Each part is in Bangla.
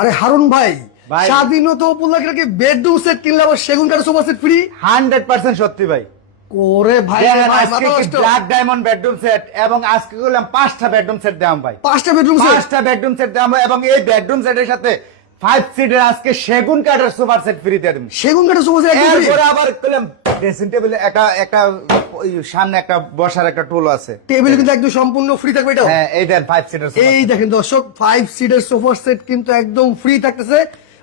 আরে হারুন ভাই ভাই। স্বাধীনতা উপলক্ষে বেডরুম সেট কিনলে আবার সেগুন কাঠের sofa set free hundred percent সত্যি ভাই। ওরে ভাই ভাই। ব্ল্যাক ডায়মন্ড বেডরুম সেট এবং আজকে করলাম পাঁচটা বেডরুম সেট দাম ভাই। পাঁচটা বেডরুম সেট পাঁচটা বেডরুম সেট দাম এবং এই বেডরুম সেটের সাথে ফাইভ সিটের আজকে সেগুন কাঠের সুপার সেট ফ্রি দিয়ে দেবেন সেগুন কাঠের সোফা সেট এরপরে আবার করলাম ড্রেসিং টেবিলে একটা একটা সামনে একটা বসার একটা টোল আছে। টেবিল কিন্তু একদম সম্পূর্ণ ফ্রি থাকবে এটা হ্যাঁ এই দেখেন ফাইভ সিটার এই দেখেন দর্শক ফাইভ সিটার সোফা সেট কিন্তু একদম ফ্রি থাকতেছে।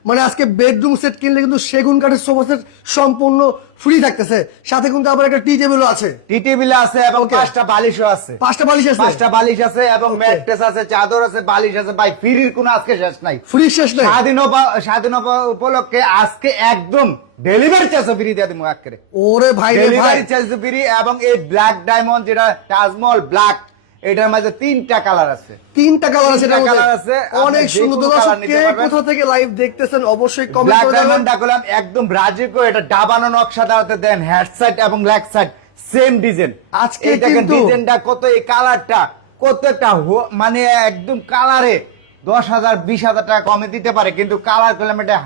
মানে আজকে বেডরুম সেট কিনলে কিন্তু সেগুন কাঠের সোফা সেট সম্পূর্ণ ফ্রি থাকতেছে। সাথে কিন্তু আবার একটা টি টেবিলও আছে। টি টেবিলে আছে এবং পাঁচটা বালিশও আছে। পাঁচটা বালিশ আছে? পাঁচটা বালিশ আছে এবং ম্যাট্রেস আছে চাদর আছে বালিশ আছে। ভাই ফ্রির কোনো আজকে শেষ নাই। ফ্রি শেষ নাই? স্বাধীনতা স্বাধীনতা উপলক্ষে আজকে একদম ডেলিভারি চার্জ ফ্রি দিয়ে দিব একেবারে। ওরে ভাই ভাই। ডেলিভারি চার্জ ফ্রি এবং এই ব্ল্যাক ডায়মন্ড যেটা তাজমহল ব্ল্যাক এটার মধ্যে তিনটা কালার আছে। তিনটা কালার আছে অনেক সুন্দর দর্শক কে কোথা থেকে লাইভ দেখতেছেন অবশ্যই কমেন্ট করে ডায়মন্ড ডাকলাম একদম রাজিকো এটা ডাবানো নকশা দাঁড়াতে দেন হেড সাইড এবং লেগ সাইড সেম ডিজাইন আজকে কিন্তু- ডিজাইনটা কত এই কালারটা কত একটা মানে একদম কালারে দশ হাজার বিশ হাজার টাকা কমে দিতে পারে কিন্তু কালার করলাম এটা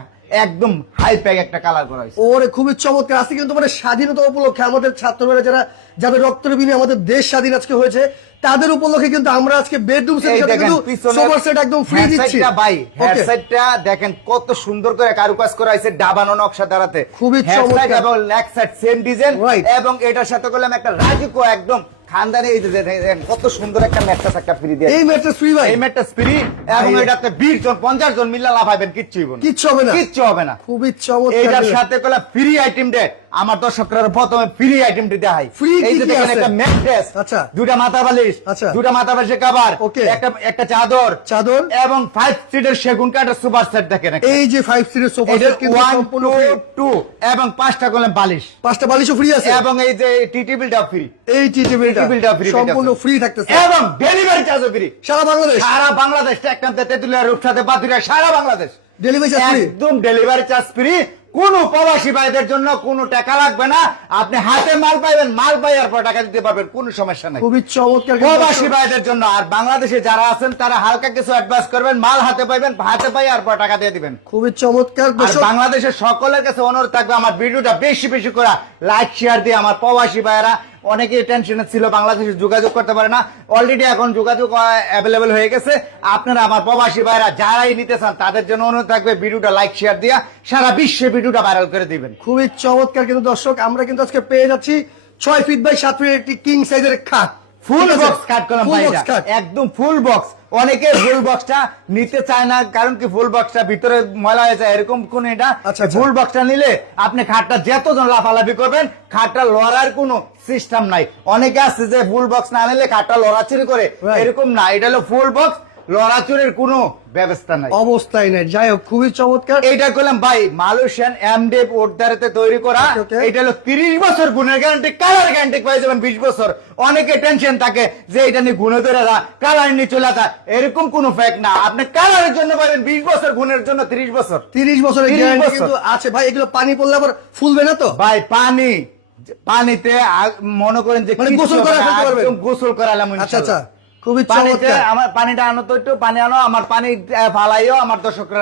একদম হাই প্যাক একটা কালার করা হয়েছে। ওরে খুবই চমৎকার। আজকে কিন্তু মানে স্বাধীনতা উপলক্ষে আমাদের ছাত্ররা যারা যাদের রক্তের বিনিময়ে আমাদের দেশ স্বাধীন আজকে হয়েছে তাদের উপলক্ষে কিন্তু আমরা আজকে বেডরুম এই সাথে কিন্তু সোফা সেট একদম ফ্রি দিচ্ছি। ভাই. হেডসাইডটা দেখেন কত সুন্দর করে কারুকাজ করা হয়েছে ডাবানো নকশা দ্বারাতে। খুবই চমৎকার। এবং লেগ সাইড সেম ডিজাইন এবং এটার সাথে করলাম একটা রাজুকো একদম খানদানি এই যে দেখেন কত সুন্দর একটা ম্যাট্রেস একটা ফ্রি দিয়ে এই ম্যাট্রেস ফ্রি ভাই। এই ম্যাট্রেস ফ্রি এবং ভাই। এটাতে 20 জন 50 জন মিল্লা লাভ হবেন কিচ্ছু হবে না। কিচ্ছু হবে না। কিচ্ছু হবে না। খুবই চমৎকার এটার সাথে কলা ফ্রি আইটেম দে আমার দর্শকরা প্রথমে ফ্রি আইটেম দিতে হয় Free এই যে দেখেন একটা ম্যাট্রেস আচ্ছা। দুটা মাথা বালিশ আচ্ছা। দুটা মাথা বালিশের কভার Okay. একটা একটা চাদর চাদর। এবং ফাইভ সিটের সেগুন কাঠের সুপার সেট দেখেন এই যে ফাইভ সিটের সোফা সেট কিন্তু সম্পূর্ণ টু টু এবং পাঁচটা করলাম বালিশ। পাঁচটা বালিশও ফ্রি আছে? এবং এই যে টি টেবিলটা ফ্রি এই টি টেবিলটা free সম্পূর্ণ ফ্রি থাকতেছে। এবং ডেলিভারি চার্জও ফ্রি সারা বাংলাদেশ? সারা বাংলাদেশ টেকনামতে তেতুলিয়া রূপসাতে বাতুরিয়া সারা বাংলাদেশ। ডেলিভারি চার্জ ফ্রি একদম ডেলিভারি চার্জ ফ্রি কোন প্রবাসী ভাইদের জন্য কোনো টাকা লাগবে না। আপনি হাতে মাল পাইবেন মাল পাইয়ার পর টাকা দিতে পারবেন কোনো সমস্যা নাই। খুবই চমৎকার প্রবাসী ভাইদের জন্য আর বাংলাদেশে যারা আছেন তারা হালকা কিছু অ্যাডভান্স করবেন মাল হাতে পাইবেন হাতে পাই আর পর টাকা দিয়ে দিবেন। খুবই চমৎকার আর বাংলাদেশের সকলের কাছে অনুরোধ থাকবে আমার ভিডিওটা বেশি বেশি করে লাইক শেয়ার দিয়ে আমার প্রবাসী ভাইয়েরা অনেকেই টেনশনে ছিল বাংলাদেশে যোগাযোগ করতে পারে না। অলরেডি এখন যোগাযোগ অ্যাভেলেবেল হয়ে গেছে। আপনারা আমার প্রবাসী ভাইরা যারাই নিতে চান তাদের জন্য অনুরোধ থাকবে ভিডিওটা লাইক শেয়ার দিয়া সারা বিশ্বে ভিডিওটা ভাইরাল করে দিবেন। খুবই চমৎকার কিন্তু দর্শক আমরা কিন্তু আজকে পেয়ে যাচ্ছি ছয় ফিট বাই সাত ফিট একটি কিং সাইজের খাট। ফুল বক্স কাট করলাম। একদম ফুল বক্স অনেকে ফুল বক্সটা নিতে চায় না কারণ কি ফুল বক্সটা ভিতরে ময়লা হয়ে যায় এরকম কোন এটা আচ্ছা, আচ্ছা। ফুল বক্সটা নিলে আপনি খাটটা যতজন লাফালাফি করবেন খাটটা লড়ার কোনো সিস্টেম নাই অনেকে আছে যে ফুল বক্স না নিলে খাটটা লড়াচ্ছি করে এরকম না এটা হলো ফুল বক্স লড়াচুরির কোনো ব্যবস্থা নাই। অবস্থায় নাই। যাই হোক খুবই চমৎকার। এইটা করলাম ভাই মালয়েশিয়ান এমডেপ ওরদারেতে তৈরি করা. এটা হলো তিরিশ বছর গুণের গ্যারান্টি কালার গ্যারান্টি পাই যাবেন বিশ বছর। অনেকে টেনশন থাকে যে এটা নিয়ে গুণে ধরে যা কালার নিয়ে চলে যা এরকম কোনো ফ্যাক্ট না। আপনি কালারের জন্য পাবেন বিশ বছর গুণের জন্য তিরিশ বছর। তিরিশ বছরের 30 গ্যারান্টি বছর। কিন্তু আছে। ভাই এগুলো পানি পড়লে আবার ফুলবে না তো? ভাই পানি পানিতে মনে করেন যে মানে গোসল করা গোসল করালাম আচ্ছা আচ্ছা। খুবই চমৎকার। আমার পানিটা আনো তো একটু পানি আনো আমার পানি ফালাইও আমার দর্শকরা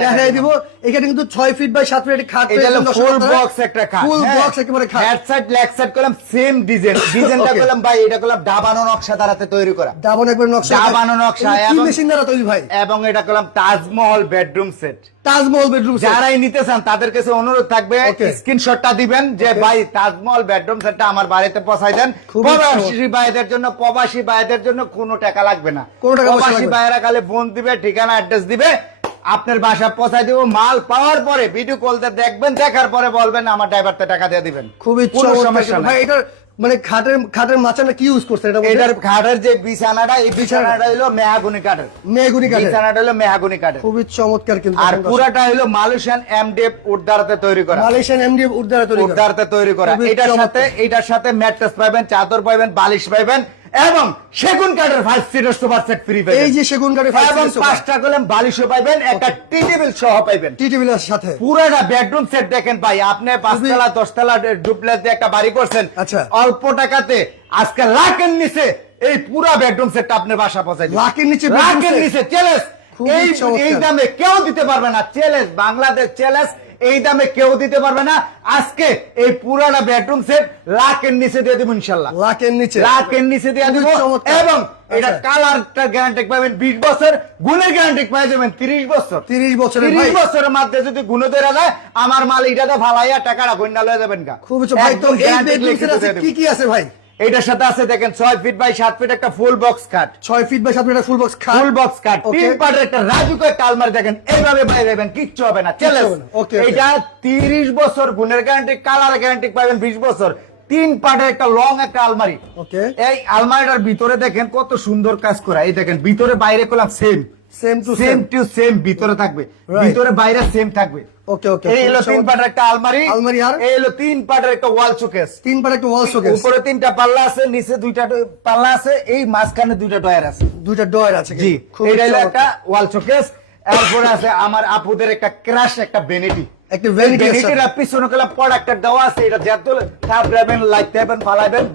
দেখাই দিব এখানে কিন্তু ছয় ফিট বাই সাত ফিট একটি খাট এটা হলো ফুল বক্স একটা খাট ফুল বক্স একেবারে খাট। হেড সাইড লেগ সাইড করলাম সেম ডিজাইন ডিজাইনটা. করলাম ভাই এটা করলাম ডাবানো নকশা দ্বারাতে তৈরি করা। দাবন একবার নকশা। দাবানো নকশা কি এবং- মেশিন দ্বারা তৈরি ভাই? এবং এটা করলাম Taj Mahal bedroom set Taj Mahal bedroom যারাই নিতে চান তাদের কাছে অনুরোধ থাকবে স্ক্রিনশটটা দিবেন যে ভাই তাজমহল বেডরুম সেটটা আমার বাড়িতে পৌঁছাই দেন। প্রবাসী ভাইদের জন্য প্রবাসী ভাইদের জন্য কোনো টাকা লাগবে না। প্রবাসী। ভাইরা খালি ফোন দিবে ঠিকানা অ্যাড্রেস দিবে। আপনার বাসা পৌঁছাই দিব মাল পাওয়ার পরে ভিডিও কলতে দেখবেন দেখার পরে বলবেন আমার ড্রাইভারতে টাকা দিয়ে দিবেন। খুবই সমস্যা কিন্তু। মানে খাটের খাটের মাছানা কি ইউজ করছে এটা এটার খাটের যে বিছানাটা এই বিছানাটা। হলো মেহাগুনি কাঠের। মেহাগুনি কাঠের। বিছানাটা হলো মেহাগুনি কাঠের। খুবই চমৎকার কিন্তু আর পুরাটা হলো মালয়েশিয়ান এমডিএফ উড়দারতে তৈরি করা। মালয়েশিয়ান এমডিএফ উড়দারতে তৈরি করা। উদ্ধারতে তৈরি করা। এটার সাথে এটার সাথে ম্যাট্রেস পাবেন চাদর পাবেন বালিশ পাবেন এবং সেগুন কাঠের five seater super set free পাবেন এই যে সেগুন কাঠের এবং পাঁচটা কলম বালিশও পাইবেন একটা টি টেবিল সহ পাইবেন। টি টেবিলের সাথে? পুরোটা বেডরুম সেট দেখেন ভাই আপনি পাঁচতলা দশতলা ডুপ্লেস দিয়ে একটা বাড়ি করছেন। আচ্ছা। অল্প টাকাতে আজকে লাখের নিচে এই পুরা বেডরুম সেটটা আপনার বাসা দিবে। লাখের নিচে লাখের নিচে চ্যালেঞ্জ এই এই দামে কেউ দিতে পারবে না। চ্যালেঞ্জ বাংলাদেশ চ্যালেঞ্জ এই দামে কেউ দিতে পারবে না। আজকে এই পুরানা বেডরুম সেট লাখের নিচে দিয়ে দেবো ইনশাল্লাহ। লাখের নিচে? লাখের নিচে দিয়ে দেবো। এবং এটা আচ্ছা। কালারটা গ্যারান্টি পাবেন বিশ বছর গুণের গ্যারান্টি পাই যাবেন তিরিশ বছর। 30 বছরের তিরিশ বছরের মধ্যে যদি গুণে ধরা যায় আমার মাল এটা তো ভালাইয়া টাকাটা গন্ডা লয়ে যাবেন গা। কি কি আছে ভাই? এটার সাথে আছে দেখেন ছয় ফিট বাই সাত ফিট একটা ফুল বক্স কাট ছয় ফিট বাই সাত ফিট ফুল বক্স খাট ফুল বক্স কাট তিন পাটের একটা রাজুকে একটা আলমারি দেখেন এইভাবে বাইরে যাবেন কিচ্ছু হবে না চলে. এটা তিরিশ বছর গুণের গ্যারান্টি কালার গ্যারান্টি পাবেন বিশ বছর। তিন পাটের একটা লং একটা আলমারি ওকে এই আলমারিটার ভিতরে দেখেন কত সুন্দর কাজ করা। এই দেখেন ভিতরে বাইরে করলাম same same to same to same ভিতরে থাকবে। ভিতরে বাইরে সেম থাকবে। ওকে ওকে এই হলো তিন পাটের একটা আলমারি। আলমারি আর? এই হলো তিন পাটের একটা ওয়াল শোকেস তিন পাটের একটা ওয়াল শোকেস উপরে তিনটা পাল্লা আছে নিচে দুইটা পাল্লা আছে এই মাঝখানে দুইটা ডয়ার আছে। দুইটা ডয়ার আছে জি এটা হলো একটা ওয়াল শোকেস এরপরে আছে আমার আপুদের একটা ক্রাশ একটা বেনিটি একটা vanity পিছনে কলা প্রোডাক্ট দেওয়া আছে এটা যেত তাপ রাখবেন লাইট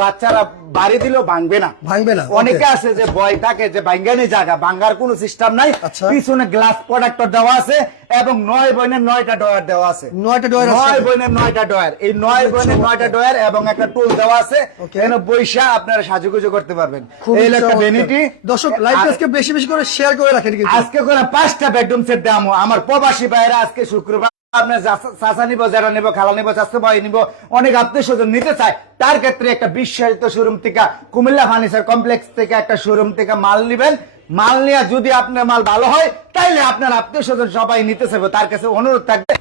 বাচ্চারা বাড়ি দিলেও ভাঙবে না। ভাঙবে না, অনেকে আছে যে ভয় থাকে যে ভাঙ্গানি জায়গা ভাঙ্গার কোনো সিস্টেম নাই। আচ্ছা। পিছনে গ্লাস প্রোডাক্ট দেওয়া আছে এবং নয় বইনের নয়টা ডয়ার দেওয়া আছে। নয়টা ডয়ার নয় বইনের নয়টা ডয়ার এই নয় বইনের নয়টা ডয়ার এবং একটা টুল দেওয়া আছে। Okay. এখানে বৈশা আপনারা সাজুগুজু করতে পারবেন। এই একটা। দর্শক লাইভ আজকে বেশি বেশি করে শেয়ার করে রাখেন কিন্তু। আজকে করে পাঁচটা বেডরুম সেট দাম আমার প্রবাসী ভাইরা আজকে শুক্রবার আপনার চাচা- চাচা নিব যারা নিব, খালা নিব চাষতে ভাই নিব, অনেক আত্মীয় স্বজন নিতে চায়, তার ক্ষেত্রে একটা বিশ্বাসিত শোরুম থেকে কুমিল্লা ফার্নিচার কমপ্লেক্স থেকে একটা শোরুম থেকে মাল নিবেন। মাল নিয়ে যদি আপনার মাল ভালো হয়, তাইলে আপনার আত্মীয় স্বজন সবাই নিতে চাইবে, তার কাছে অনুরোধ থাকবে।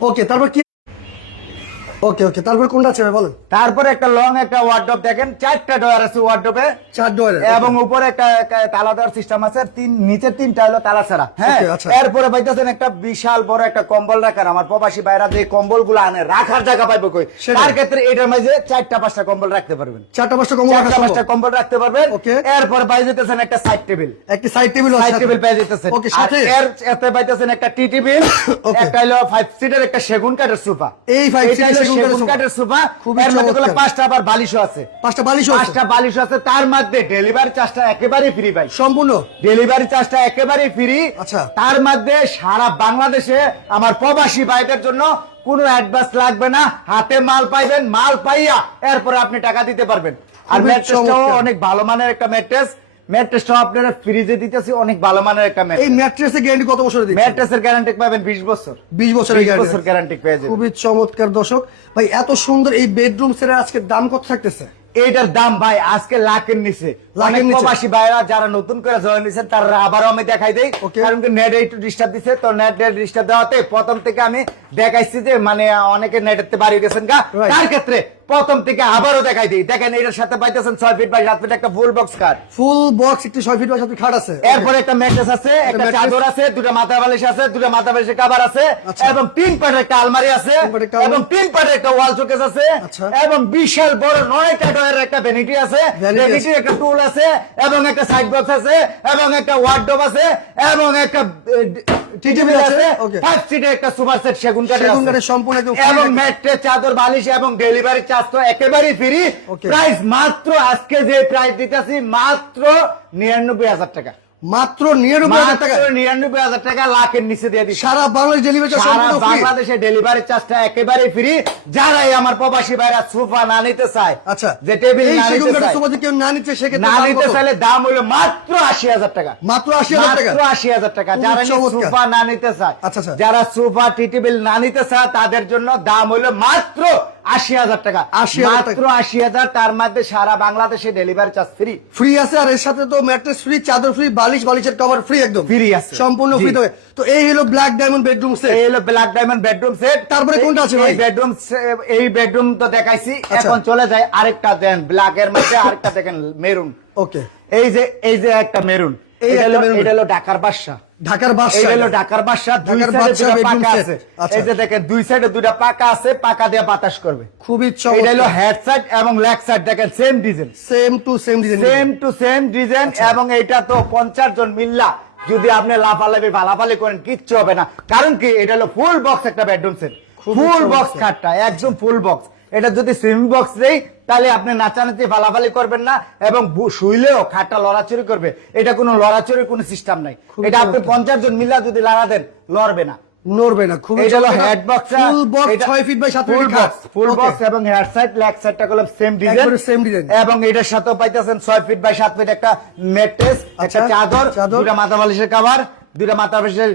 ওকে, তারপর কি ওকে ওকে তারপর কোনটা আছে ভাই বলেন। তারপরে একটা লং একটা ওয়ার্ডরোব দেখেন চারটা ডয়ার আছে ওয়ার্ডরোবে চার ডয়ার এবং উপরে একটা তালা দেওয়ার সিস্টেম আছে তিন নিচের তিনটা হলো তালা ছাড়া হ্যাঁ? আচ্ছা। এরপরে পাইতেছেন একটা বিশাল বড় একটা কম্বল রাখার। আমার প্রবাসী বাইরা যে কম্বলগুলো আনে রাখার জায়গা পাইবো কই? তার ক্ষেত্রে এটার মাঝে চারটা পাঁচটা কম্বল রাখতে পারবেন। চারটা পাঁচটা কমন চারটা পাঁচটা কম্বল রাখতে পারবেন। Okay. এরপর পাই যেতেছেন একটা সাইড টেবিল একটি সাইড টেবিল সাইড টেবিল পেয়ে যেতেছেন। ওকে সাথে? এর এতে পাইতেছেন একটা টি টেবিল একটা হলো ফাইভ সিটার একটা সেগুন কাঠের সোফা এই seater হলো সেগুন কাঠের সোফা। কাঠের সোফা খুবই এর মধ্যে চমৎকার। পাঁচটা আবার বালিশও আছে। পাঁচটা বালিশ পাঁচটা বালিশ আছে তার মধ্যে ডেলিভারি চার্জটা একেবারে ফ্রি ভাই। সম্পূর্ণ? ডেলিভারি চার্জটা একেবারে ফ্রি আচ্ছা। তার মধ্যে সারা বাংলাদেশে আমার প্রবাসী ভাইদের জন্য কোনো অ্যাডভান্স লাগবে না। হাতে মাল পাইবেন মাল পাইয়া এরপরে আপনি টাকা দিতে পারবেন। আর ম্যাট্রেসটাও অনেক ভালো মানের একটা ম্যাট্রেস ম্যাট্রেসটাও আপনারা ফ্রিজে দিতেছি অনেক ভালো মানের একটা এই ম্যাট্রেসের গ্যারান্টি কত বছর দিচ্ছেন? ম্যাট্রেসের গ্যারান্টি পাবেন বিশ বছর। 20 বছরের গ্যারান্টি বছর গ্যারান্টি পেয়ে যাবেন। খুবই চমৎকার দর্শক। ভাই এত সুন্দর এই বেডরুম সেটের আজকে দাম কত থাকতেছে? এইটার দাম ভাই আজকে লাখের নিচে। অনেক প্রবাসী ভাইরা যারা নতুন করে জয়েন দিয়েছেন তারা আবারও আমি দেখাই দেই। কারণ নেট একটু ডিস্টার্ব দিছে তো নেট ডিস্টার্ব দেওয়াতে প্রথম থেকে আমি দেখাইছি যে মানে অনেকে নেটেতে বাড়ি গেছেন গা। তার ক্ষেত্রে প্রথম থেকে আবারও দেখাই দিই। দেখেন এটার সাথে পাইতেছেন ছয় ফিট বাই সাত ফিট একটা ফুল বক্স কার ফুল বক্স একটি ছয় ফিট বাই সাত ফিট খাট আছে। এরপরে একটা ম্যাট্রেস আছে একটা চাদর আছে দুটো মাথা বালিশ আছে দুটো মাথা বালিশের আছে আচ্ছা। এবং তিন পাটের একটা আলমারি আছে তিন পাটের এবং তিন পাটের একটা ওয়াল শোকেস আছে আচ্ছা। এবং বিশাল বড় নয়টা ডয়ের একটা ভ্যানিটি আছে। ভ্যানিটির একটা টুল আছে এবং একটা সাইড বক্স আছে এবং একটা ওয়ার্ডরোব আছে এবং একটা টিটিভি আছে, ফাইভ সিটের একটা সুপার সেট সেগুন কাঠের সেগুন কাঠের সম্পূর্ণ একদম এবং। ম্যাট্রেস চাদর বালিশ এবং ডেলিভারি চার্জ তো একেবারেই ফ্রি প্রাইস মাত্র আজকে যে প্রাইস দিতেছি মাত্র নিরানব্বই হাজার টাকা। মাত্র নিরানব্বই হাজার টাকা নিরানব্বই হাজার টাকা লাখের নিচে দিয়ে দিচ্ছি। সারা বাংলাদেশ ডেলিভারি সারা বাংলাদেশে ডেলিভারি চার্জটা একেবারে ফ্রি যারাই আমার প্রবাসী ভাইরা সোফা না নিতে চায় আচ্ছা যে টেবিল এই না নিতে কাঠের চায় সোফা কেউ না সেক্ষেত্রে নিতে চাইলে দাম হলো মাত্র আশি হাজার টাকা। মাত্র আশি হাজার টাকা? মাত্র আশি হাজার টাকা। যারা সোফা না নিতে চায় আচ্ছা, আচ্ছা। যারা সোফা টি টেবিল না নিতে চায় তাদের জন্য দাম হলো মাত্র আশি হাজার টাকা। 80,000 টাকা। মাত্র আশি হাজার তার মধ্যে সারা বাংলাদেশে ডেলিভারি চার্জ ফ্রি ফ্রি আছে আর এর সাথে তো ম্যাট্রেস ফ্রি চাদর ফ্রি বালিশ বালিশের কভার ফ্রি একদম। Free আছে। সম্পূর্ণ ফ্রি তবে তো এই হলো ব্ল্যাক ডায়মন্ড বেডরুম সেট এই হলো ব্ল্যাক ডায়মন্ড বেডরুম সেট তারপরে কোনটা আছে ভাই? বেডরুম এই বেডরুম তো দেখাইছি। আচ্ছা। এখন চলে যায় আরেকটা দেন ব্ল্যাক এর মধ্যে আরেকটা দেখেন মেরুন ওকে এই যে এই যে একটা মেরুন এই এটা হলো-। এটা হলো ঢাকার বাদশা এই হলো ঢাকার বাদশা ঢাকার বাদশা পাকা আছে। আচ্ছা। এই যে দেখেন দুই সাইডে দুইটা পাকা আছে পাকা দিয়ে বাতাস করবে। খুবই এটা হলো হেড সাইড এবং লেগ সাইড দেখেন same design same to same design same to same design. এবং এটা তো পঞ্চাশ জন মিল্লা। যদি আপনি লাফালাফি ভালাফালি করেন কিচ্ছু হবে না। কারণ কি এটা হলো ফুল বক্স একটা বেডরুম সেট ফুল বক্স খাটটা একদম ফুল বক্স এটা যদি সুইমিং বক্স দেই তাহলে আপনি নাচানাচি ফালাফালি করবেন না এবং শুইলেও খাটটা লড়াচড়ি করবে। এটা কোনো লড়াচড়ির কোনো সিস্টেম নাই। এটা আপনি পঞ্চাশ জন মিলা যদি লড়া দেন লড়বে না। নড়বে না খুবই এটা হলো head box full box 6 feet by 7 feet box full box এবং হেড সাইড লেগ সাইডটা করলাম সেম ডিজাইন একবারে same এবং এটার সাথেও পাইতেছেন 6 ফিট বাই 7 ফিট একটা ম্যাট্রেস একটা আচ্ছা, চাদর চাদর। দুটা মাথা বালিশের কভার দুটা মাথা বালিশের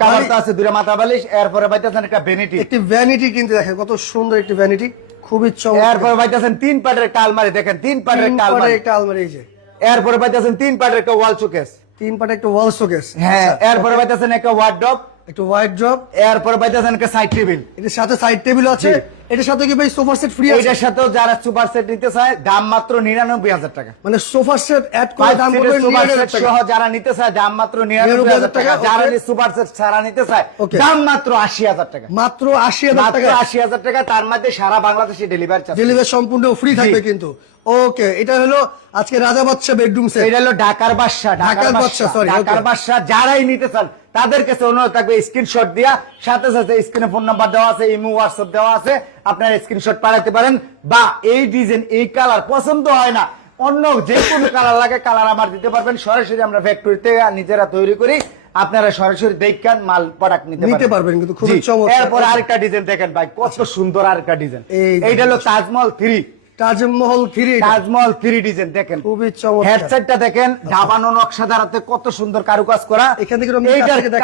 কভার আছে দুটা মাথা বালিশ এরপরে পাইতেছেন একটা ভ্যানিটি একটি ভ্যানিটি কিন্তু দেখেন কত সুন্দর একটি ভ্যানিটি খুবই চমৎকার। এরপরে পাইতেছেন তিন পাটের একটা আলমারি দেখেন তিন পাটের একটা আলমারি। একটা আলমারি এই যে। এরপরে পাইতেছেন তিন পাটের একটা ওয়াল শোকেস তিন পাটের একটা ওয়াল শোকেস হ্যাঁ এরপরে পাইতেছেন একটা ওয়ার্ডরোব একটু হোয়াইট ড্রপ এরপরে পাইতেছেন একটা সাইড টেবিল এটার সাথে সাইড টেবিল আছে। এটার সাথে কি ভাই সোফা সেট ফ্রি আছে? এইটার সাথেও যারা সুপার সেট নিতে চায় দাম মাত্র নিরানব্বই হাজার টাকা। মানে সোফা সেট অ্যাড করে দাম সিটের পড়বে সুপার 99 সেট সহ যারা নিতে চায় দাম মাত্র নিরানব্বই হাজার টাকা। টাকা, যারা okay. সুপার সেট ছাড়া নিতে চায় দাম মাত্র আশি হাজার টাকা। মাত্র আশি হাজার মাত্র টাকা। আশি হাজার টাকা তার মধ্যে সারা বাংলাদেশে ডেলিভারি চার্জ ডেলিভারি সম্পূর্ণ ফ্রি থাকবে কিন্তু। ওকে এটা হলো আজকে রাজা বাচ্চা বেডরুম সেট এটা হলো ঢাকার বাদশা ঢাকার বাদশা, বাদশা sorry, ঢাকার. বাদশা যারাই নিতে চান তাদের কাছে অনুরোধ থাকবে স্ক্রিনশট দিয়া। সাথে সাথে স্ক্রিনে ফোন নাম্বার দেওয়া আছে ইমো হোয়াটসঅ্যাপ দেওয়া আছে। আপনারা স্ক্রিনশট পাঠাতে পারেন। বা এই ডিজাইন এই কালার পছন্দ হয় না অন্য যে কোনো কালার লাগে কালার আমার দিতে পারবেন। সরাসরি আমরা ফ্যাক্টরিতে নিজেরা তৈরি করি। আপনারা সরাসরি দেখেন মাল প্রোডাক্ট নিতে নিতে পারবেন। কিন্তু খুবই চমৎকার। এরপর আরেকটা ডিজাইন দেখেন ভাই কত সুন্দর আরেকটা ডিজাইন এই এইটা হলো Taj Mahal three Taj Mahal three Taj Mahal three design দেখেন। খুবই চমৎকার। হেডসেটটা দেখেন ডাবানো নকশা দ্বারাতে কত সুন্দর কারুকাজ করা। এখান থেকে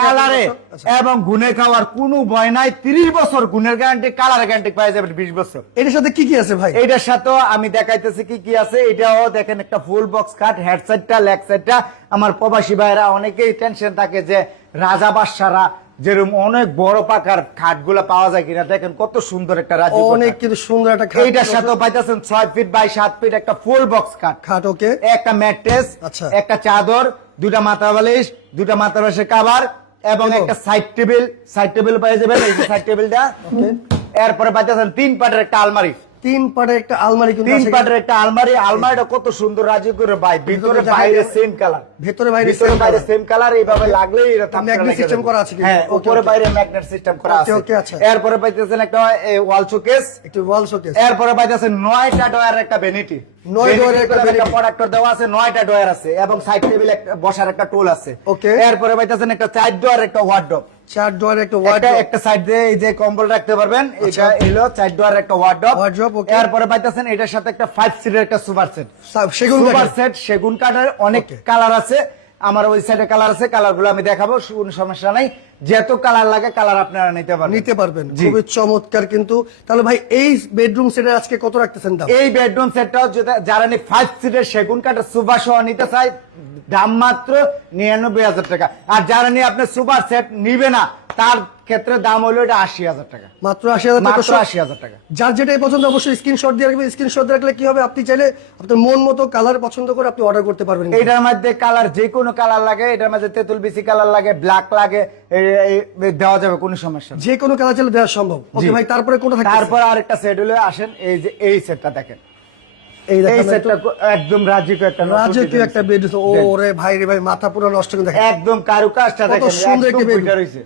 কালারে। আচ্ছা। এবং গুনে খাওয়ার কোনো ভয় নাই তিরিশ বছর গুণের গ্যারান্টি কালার গ্যারান্টি পাই যাবেন বিশ বছর। এটার সাথে কি কি আছে ভাই? এইটার সাথেও আমি দেখাইতেছি কি কি আছে এটাও দেখেন একটা ফুল বক্স কাট হেডসেটটা লেগ সেটটা আমার প্রবাসী ভাইরা অনেকেই টেনশন থাকে যে রাজা বাদশারা যেরকম অনেক বড় পাকার খাটগুলো পাওয়া যায় কিনা দেখেন কত সুন্দর একটা রাজি অনেক কিন্তু সুন্দর একটা খাট এইটার সাথেও পাইতেছেন ছয় ফিট বাই সাত ফিট একটা ফুল বক্স খাট। খাট ওকে। একটা ম্যাট্রেস আচ্ছা। একটা চাদর দুটা মাথা বালিশ দুটা মাথা বালিশের কাভার এবং একটা সাইড টেবিল সাইড টেবিল পেয়ে যাবেন এই যে সাইড টেবিলটা ওকে। এরপরে পাইতেছেন তিন পাটের একটা আলমারি। তিন পাটের একটা আলমারি কিন্তু তিন পাটের একটা আলমারি আলমারিটা কত সুন্দর রাজি করে ভাই ভিতরে বাইরে সেম কালার ভেতরে বাইরে same বাইরে সেম কালার এইভাবে লাগলেই এটা Magnet লেগে করা আছে হ্যাঁ উপরে বাইরে ম্যাগনেট সিস্টেম করা আছে। okay, আচ্ছা। এরপরে পাইতেছেন একটা ওয়াল শোকেস একটু ওয়াল শোকেস এরপরে পাইতেছেন নয়টা ডয়ার একটা আছে এবং সাইড টেবিল একটা বসার একটা টোল আছে. এরপরে পাইতেছেন একটা চার ডয়ার একটা ওয়ার্ডরোব চার ডোয়ার একটা ওয়ার্ডরোব একটা সাইড দিয়ে এই যে কম্বল রাখতে পারবেন আচ্ছা। এটা এলো চার ডয়ার একটা ওয়ার্ডরোব ওয়ার্ডরোব ওকে তারপরে পাইতাছেন এটার সাথে একটা ফাইভ সিটের একটা সুপার সেট সেগুন সুপার সেট সেগুন কাঠের অনেক কালার আছে। আমার ওই সাইডে কালার আছে কালারগুলো আমি দেখাবো কোনো সমস্যা নাই। যত কালার লাগে কালার আপনারা নিতে পারবেন। নিতে পারবেন। খুবই চমৎকার কিন্তু। তাহলে ভাই এই বেডরুম সেটের আজকে কত রাখতেছেন দাম? এই বেডরুম সেটটাও যেটা- যারা নি ফাইভ সিটের সেগুন কাঠের সোফা সহ নিতে চাই দাম মাত্র নিরানব্বই হাজার টাকা। আর যারা নিয়ে আপনি সুপার সেট নিবে না তার ক্ষেত্রে দাম হলো এটা আশি হাজার টাকা। মাত্র আশি হাজার টাকা আশি হাজার টাকা। যার যেটাই পছন্দ অবশ্যই স্ক্রিনশট দিয়ে রাখবেন স্ক্রিনশট রাখলে কি হবে? আপনি চাইলে আপনার মন মতো কালার পছন্দ করে আপনি অর্ডার করতে পারবেন এটার মধ্যে কালার যে কোনো কালার লাগে এটার মধ্যে তেঁতুল বিসি কালার লাগে ব্ল্যাক লাগে দেওয়া যাবে কোনো সমস্যা যে কোনো কালার চাইলে দেওয়া সম্ভব। ওকে ভাই তারপরে কোনটা তারপর আরেকটা সেট হলে আসেন এই যে এই সেটটা দেখেন। এই সেটটা একদম রাজকীয় একটা রাজকীয় একটা বেড ও রে ভাই রে ভাই মাথা পুরো নষ্ট করে দেখেন। একদম কারুকাজটা দেখেন সুন্দর একটা রয়েছে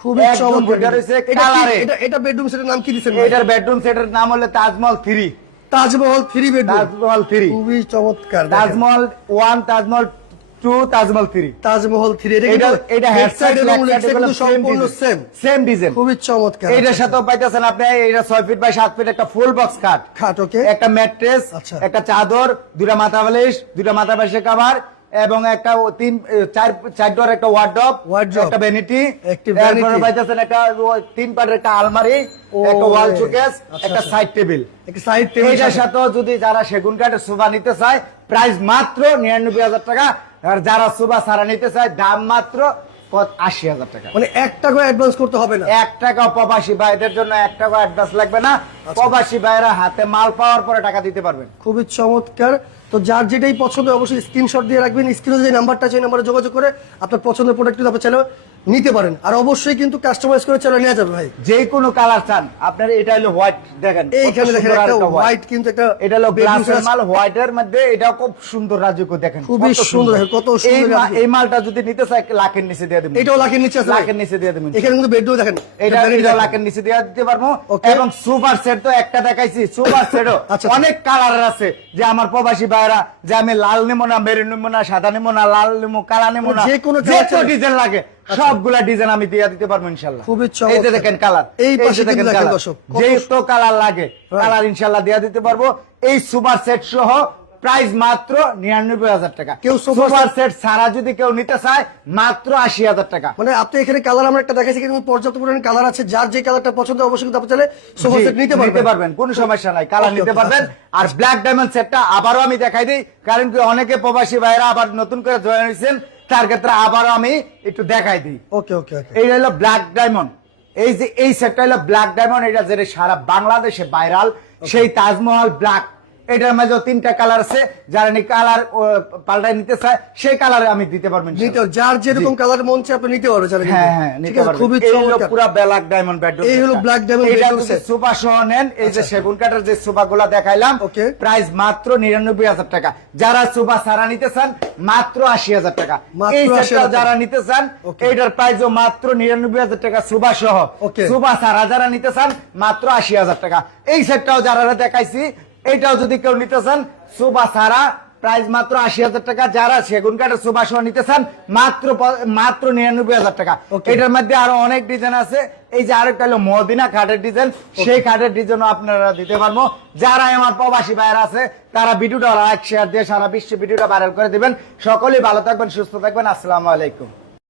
খুবই চমৎকার এটা এটা এটা বেডরুম সেটের নাম কি দিচ্ছেন এটার বেডরুম সেটের নাম হলো Taj Mahal three Taj Mahal three bedroom Taj Mahal three খুবই চমৎকার Taj Mahal one Taj Mahal two Taj Mahal three Taj Mahal three এটা এটা কিন্তু এটা head হেডসেট side এবং leg কিন্তু সম্পূর্ণ সেম সেম ডিজাইন খুবই চমৎকার এইটার সাথেও পাইতেছেন আপনি এটা ছয় ফিট বাই ফিট একটা ফুল বক্স কাট খাট ওকে একটা ম্যাট্রেস আচ্ছা। একটা চাদর দুটা মাথা বালিশ দুটা মাথা বালিশের কাভার এবং একটা তিন চার চার ডোর একটা Wardrobe। একটা ভ্যানিটি এরপরে পাইতেছেন একটা তিন পাটের একটা আলমারি একটা ওয়াল রে। শোকেস আচ্ছা, একটা আচ্ছা। সাইড টেবিল একটা সাইড টেবিল এইটার সাথেও যদি যারা সেগুন কাঠের সোফা নিতে চায় প্রাইস মাত্র নিরানব্বই হাজার টাকা আর যারা সোফা সারা নিতে চায় দাম মাত্র আশি হাজার টাকা মানে এক টাকা অ্যাডভান্স করতে হবে না এক টাকা প্রবাসী ভাইদের জন্য এক টাকা অ্যাডভান্স লাগবে না আচ্ছা। প্রবাসী ভাইরা হাতে মাল পাওয়ার পরে টাকা দিতে পারবেন খুবই চমৎকার তো যার যেটাই পছন্দ, অবশ্যই স্ক্রিনশট দিয়ে রাখবেন। স্ক্রিনে যে নাম্বারটা ওই নাম্বারে যোগাযোগ করে আপনার পছন্দের প্রোডাক্টটি আপনি চাইলে নিতে পারেন। আর অবশ্যই কিন্তু কাস্টমাইজ করে চালা নেওয়া যাবে ভাই। যে কোনো কালার চান আপনার এটা হলো হোয়াইট দেখেন এইখানে দেখেন একটা হোয়াইট কিন্তু একটা এটা হলো গ্লাসের। মাল হোয়াইটের মধ্যে এটা খুব সুন্দর রাজুকে দেখেন খুবই সুন্দর কত সুন্দর এই মালটা যদি নিতে চাই লাখের নিচে দিয়ে দেবেন এটাও লাখের নিচে আছে লাখের নিচে দিয়ে দেবেন এখানে কিন্তু বেডরুম দেখেন এটা এটা লাখের নিচে দিয়ে দিতে পারব। এবং সুপার সেট তো একটা দেখাইছি সুপার সেটও আচ্ছা। অনেক কালারের আছে। যে আমার প্রবাসী ভাইরা যে আমি লাল নেব না মেরুন নেব না সাদা নেব না লাল নেব কালা নেব না যে কোনো ডিজাইন লাগে। সবগুলা ডিজাইন আমি দিয়ে দিতে পারব ইনশাল্লাহ খুবই এই যে দেখেন কালার এই পাশে দেখেন যে তো কালার লাগে কালার ইনশাল্লাহ দিয়ে দিতে পারব। এই সুপার সেট সহ প্রাইস মাত্র নিরানব্বই হাজার টাকা। কেউ সুপার সেট ছাড়া যদি কেউ নিতে চায় মাত্র আশি হাজার টাকা। মানে আপনি এখানে কালার আমরা একটা দেখাইছি কিন্তু পর্যাপ্ত পরিমাণ কালার আছে। যার যে কালারটা পছন্দ অবশ্যই কিন্তু আপনি চাইলে সোফা সেট নিতে পারবেন। পারবেন কোনো সমস্যা নাই। কালার নিতে পারবেন। আর ব্ল্যাক ডায়মন্ড সেটটা আবারও আমি দেখাই দিই কারণ কি অনেকে প্রবাসী ভাইরা আবার নতুন করে জয়েন হয়েছেন। তার ক্ষেত্রে আবার আমি একটু দেখাই দিই। ওকে ওকে ওকে। এই হলো ব্ল্যাক ডায়মন্ড এই যে এই সেটটা হলো ব্ল্যাক ডায়মন্ড এটা যেটা সারা বাংলাদেশে ভাইরাল সেই তাজমহল ব্ল্যাক এটার মাঝে তিনটা কালার আছে যারা নি কালার পাল্টাই নিতে চায় সেই কালারে আমি দিতে পারবেন নিতে যার যেরকম কালার মন চায় আপনি নিতে পারবেন। হ্যাঁ হ্যাঁ নিতে পারবেন। খুবই চমৎকার। পুরো ব্ল্যাক ডায়মন্ড এই হলো black diamond এটা সোফা সহ নেন এই যে সেগুন কাঠের যে দেখাইলাম Okay. প্রাইস মাত্র নিরানব্বই হাজার টাকা। যারা সোফা সারা নিতে চান মাত্র আশি হাজার টাকা। মাত্র এই সেটটা যারা নিতে চান প্রাইসও মাত্র নিরানব্বই হাজার টাকা সোফা সহ. সোফা সারা যারা নিতে চান মাত্র আশি হাজার টাকা। এই সেটটাও যারা দেখাইছি এইটাও যদি কেউ নিতে চান সোফা সারা প্রাইস মাত্র আশি হাজার টাকা। যারা সেগুন কাঠের সোফা সহ নিতে চান মাত্র মাত্র নিরানব্বই হাজার টাকা. এটার মধ্যে আরও অনেক ডিজাইন আছে। এই যে আরেকটা হলো মদিনা কাঠের ডিজাইন সেই কাঠের ডিজাইনও আপনারা দিতে পারব। যারা আমার প্রবাসী ভাইয়ের আছে তারা ভিডিওটা লাইক শেয়ার দিয়ে সারা বিশ্বে ভিডিওটা ভাইরাল করে দিবেন। সকলেই ভালো থাকবেন সুস্থ থাকবেন। আসসালামু আলাইকুম।